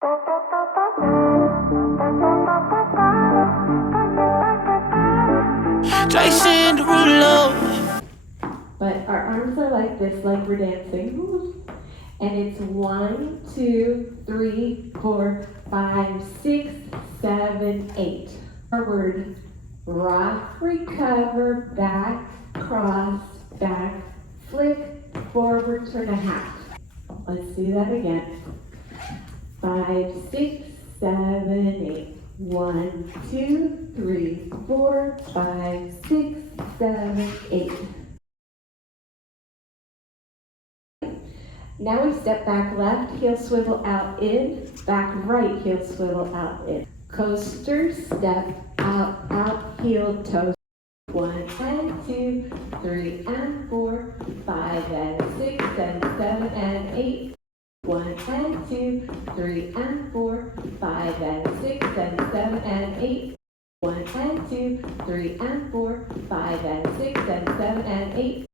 Jason Derulo. But our arms are like this, like we're dancing. And it's 1, 2, 3, 4, 5, 6, 7, 8. Forward, rock, recover, back, cross, back, flick, forward, turn a half. Let's do that again. 5, 6, 7, 8. 1, 2, 3, 4, 5, 6, 7, 8. Now we step back left, heel swivel out in, back right, heel swivel out in. Coaster, step out, out, heel toe. 1 and 2, 3 and 4, 5 and 6 and 7 and 8. 1 and 2, 3 and 4, 5 and 6 and 7 and 8. 1 and 2, 3 and 4, 5 and 6 and 7 and 8.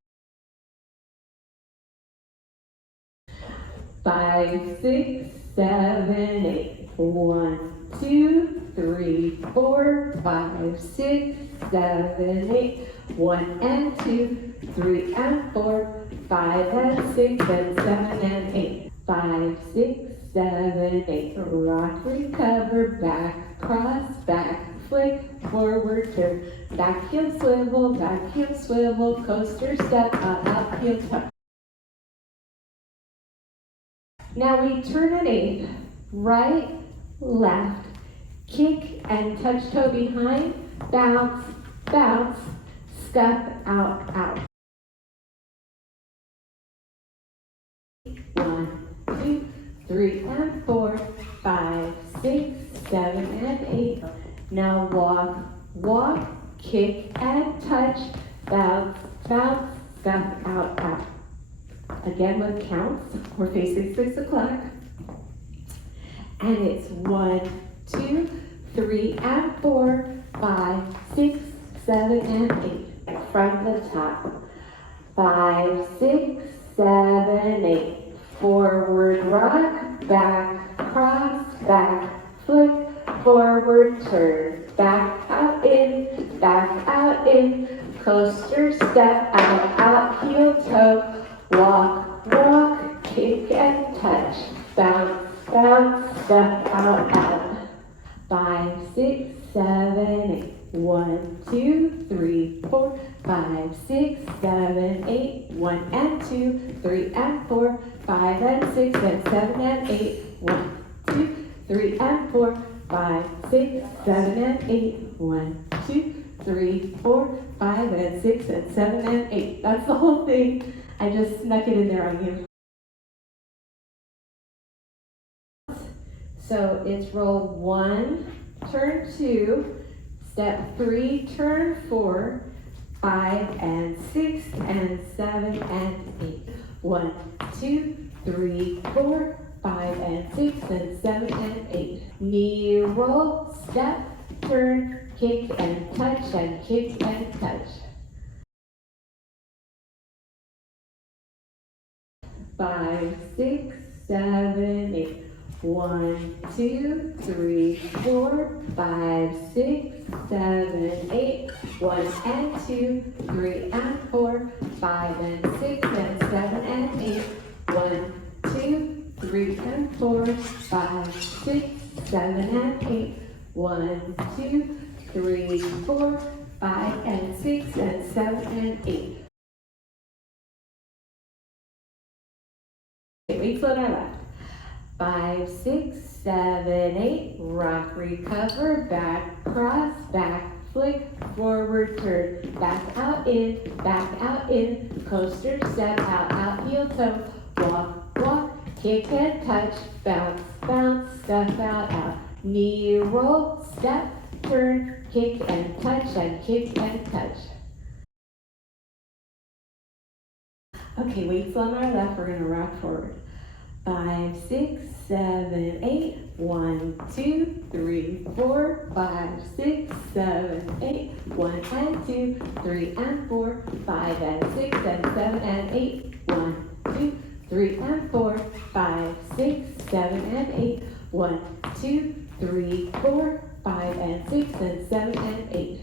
5, 6, 7, 8. 1, 2, 3, 4, 5, 6, 7, 8. 1 and 2, 3 and 4, 5 and 6 and 7 and 8. 5, 6, 7, 8. Rock, recover, back, cross, back, flick, forward, turn. Back heel swivel, coaster, step out, out, heel toe. Now we turn an 8, right, left, kick and touch toe behind, bounce, bounce, step out, out. 1, 2, 3 and 4, 5, 6, 7 and 8. Now walk, walk, kick and touch, bounce, bounce, step out, out. Again with counts, we're facing 6 o'clock. And it's 1, 2, 3 and 4, 5, 6, 7 and 8. From the top. 5, 6, 7, 8. Forward rock, back, cross, back, flick, forward turn. Back out in, coaster, step out, heel toe. Walk, walk, kick and touch, bounce, bounce, step out, out. 5, 6, 7, 8. 1, 2, 3, 4, 5, 6, 7, 8. 1 and 2, 3 and 4, 5 and 6 and 7 and 8. 1, 2, 3 and 4, 5, 6, 7 and 8. 1, 2, 3, 4, 5 and 6 and 7 and 8. That's the whole thing. I just snuck it in there on you. So it's roll 1, turn 2, step 3, turn 4, 5 and 6 and 7 and 8. 1, 2, 3, 4, 5 and 6 and 7 and 8. Knee roll, step, turn, kick and touch and kick and touch. 5, 6, 7, 8. 1, 2, 3, 4, 5, 6, 7, 8. 1 and 2, 3 and 4, 5 and 6 and 7 and 8. 1, 2, 3 and 4, 5, 6, 7 and 8. 1, 2, 3, 4, 5 and 6 and 7 and 8. Weights on our left. 5, 6, 7, 8. Rock, recover, back, cross, back, flick, forward, turn. Back out in, coaster, step out, out, heel toe. Walk, walk, kick and touch, bounce, bounce, step out, out. Knee roll, step, turn, kick and touch, and kick and touch. Okay, weights on our left, we're gonna rock forward. 5, 6, 7, 8. 1, 2, 3, 4, 5, 6, 7, 8. 1 and 2, 3 and 4, 5 and 6 and 7 and 8. 1, 2, 3 and 4, 5, 6, 7 and 8. 1, 2, 3, 4, 5, and 6, and 7, and 8.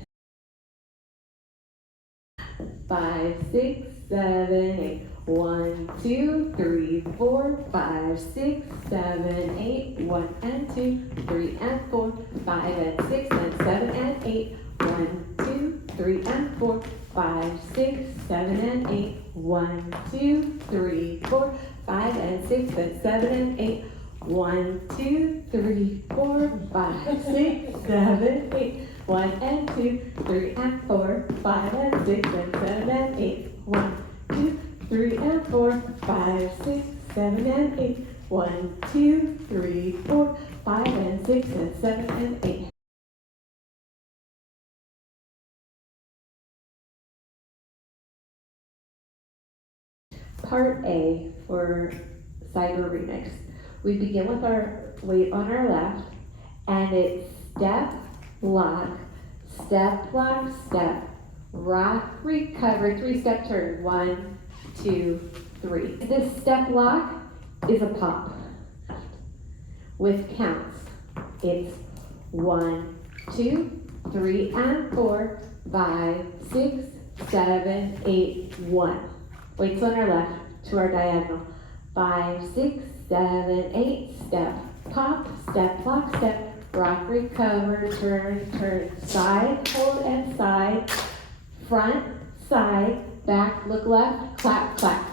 5, 6, 7, 8. 1, 2, 3, 4, 5, 6, 7, 8. 1 and 2, 3 and 4, 5 and 6, and 7 and 8. 1, 2, 3 and 4, 5, 6, 7 and 8. 1, 2, 3, 4, 5 and 6, and 7 and 8. 1, 2, 3, 4, 5, 6, 7, 8. 1 and 2, 3 and 4, 5 and 6, and 7 and 8. 1, 2, 3 and 4, 5, 6, 7 and 8. 1, 2, 3, 4, 5 and 6, and 7 and 8. Part A for cyber remix. We begin with our weight on our left, and it's step, lock, step, lock, step, rock, recover, 3-step turn, 1, 2, 3. This step lock is a pop with counts. It's 1, 2, 3, and 4, 5, 6, 7, 8, 1. Weights on our left to our diagonal. 5, 6, 7, 8, step, pop, step, lock, step, rock, recover, turn, turn, side, hold, and side, front, side, back, look left, clap, clap.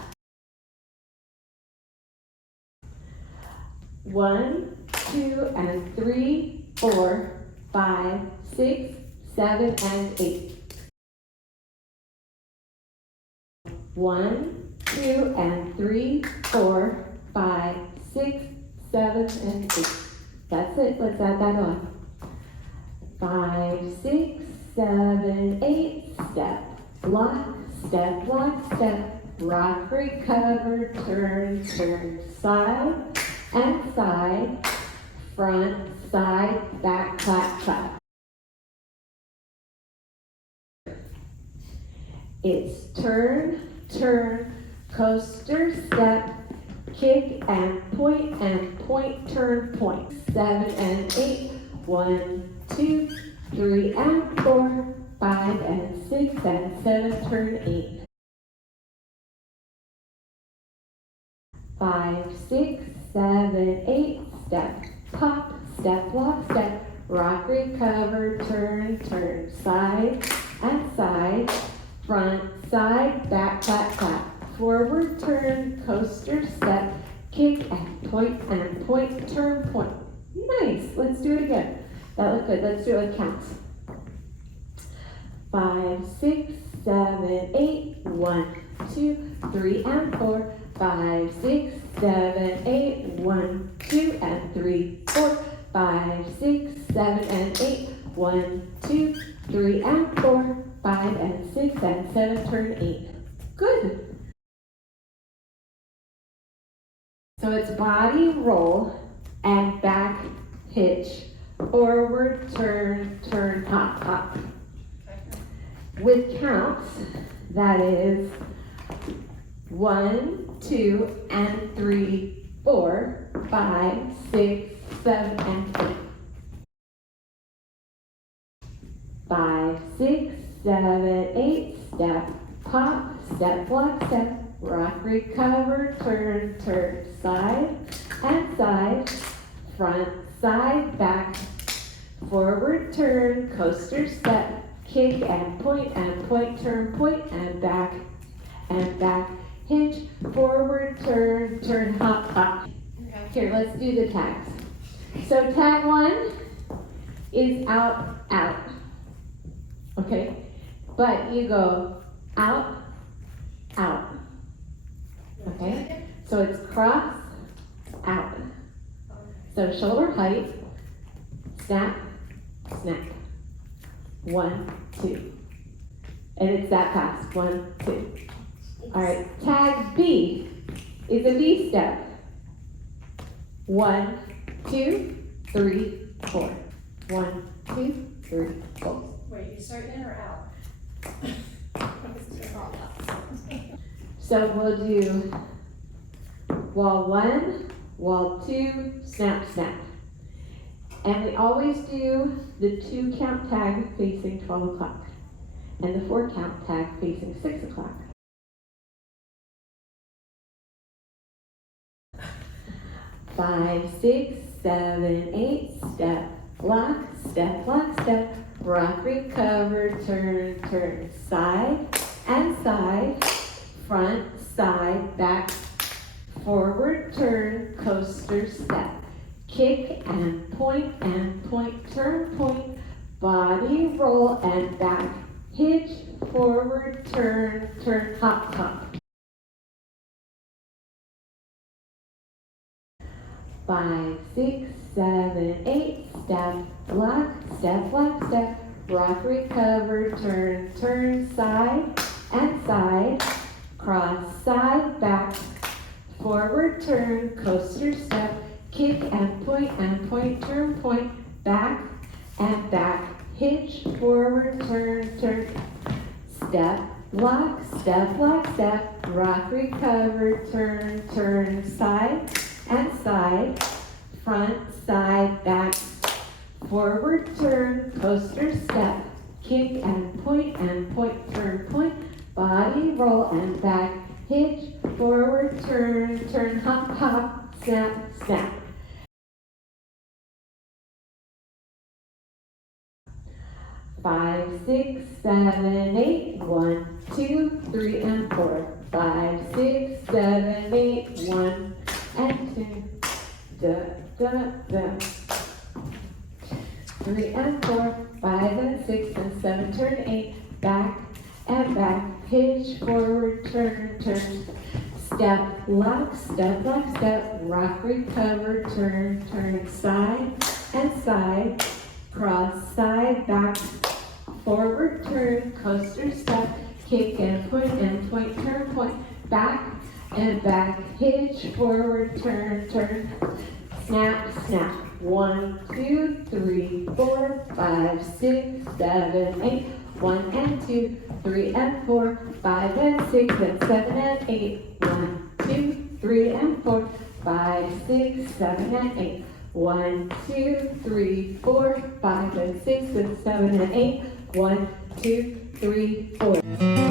1, 2, and 3, 4, 5, 6, 7, and 8. 1, 2, and 3, 4, 5, 6, 7, and 8. That's it. Let's add that on. 5, 6, 7, 8. Step, lock, step, lock, step, rock, recover, turn, turn, side and side, front, side, back, clap, clap. It's turn, turn, coaster, step, kick and point, turn, point. 7 and 8. 1, 2, 3 and 4, 5 and 6 and 7, turn 8. 5, 6, 7, 8, step, pop, step, lock, step, rock, recover, turn, turn, side and side, front, side, back, clap, clap. Forward, turn, coaster, step, kick and point, turn, point. Nice. Let's do it again. That looked good. Let's do it with counts. 5, 6, 7, 8. 1, 2, 3 and 4, 5, 6, 7, 8. 1, 2 and 3, 4, 5, 6, 7 and 8. 1, 2, 3 and 4, 5 and 6 and 7, turn 8. Good. So it's body roll and back hitch, forward, turn, turn, hop, hop. With counts, that is 1, 2, and 3, 4, 5, 6, 7, and 8. 5, 6, 7, 8, step, pop, step, block, step, rock, recover, turn, turn, side and side, front, side, back, forward, turn, coaster, step, kick and point, turn, point, and back, hinge, forward, turn, turn, hop, hop. Here, let's do the tags. So tag 1 is out, out. Okay? But you go out, out. Okay? So it's cross, out. So shoulder height, snap, snap. 1, 2. And it's that fast. 1, 2. All right. Tag B is a V step. 1, 2, 3, 4. 1, 2, 3, 4. Wait, you start in or out? So we'll do wall 1, wall 2, snap, snap. And we always do the 2 count tag facing 12 o'clock and the 4 count tag facing 6 o'clock. Five, 6, 7, 8, step, lock, step, rock, recover, turn, turn, side and side, front, side, back, forward, turn, coaster, step, kick and point, turn, point, body, roll and back, hitch, forward, turn, turn, hop, hop. 5, 6, 7, 8, step, lock, step, rock, recover, turn, turn, side and side, cross, side, back, forward, turn, coaster, step, kick and point, turn, point, back and back, hitch, forward, turn, turn, step, lock, step, rock, recover, turn, turn, side and side, front, side, back, forward, turn, coaster, step, kick and point, turn, point, body, roll and back, hitch, forward, turn, turn, hop, hop, snap, snap. 5, 6, 7, 8, 1, 2, 3, and 4. 5, 6, 7, 8, 1 and 2. Da, da, da. 3 and 4, 5 and 6 and 7, turn 8, back and back, hitch, forward, turn, turn, step, lock, step, rock, recover, turn, turn, side and side, cross, side, back, forward, turn, coaster, step, kick and point, turn, point, back and back, hitch, forward, turn, turn, snap, snap. 1, 2, 3, 4, 5, 6, 7, 8, 1 and 2, 3 and 4, 5 and 6 and 7 and 8, 1, 2, 3 and 4, 5, 6, 7 and 8, 1, 2, 3, 4, 5 and 6 and 7 and 8, 1, 2, 3, 4.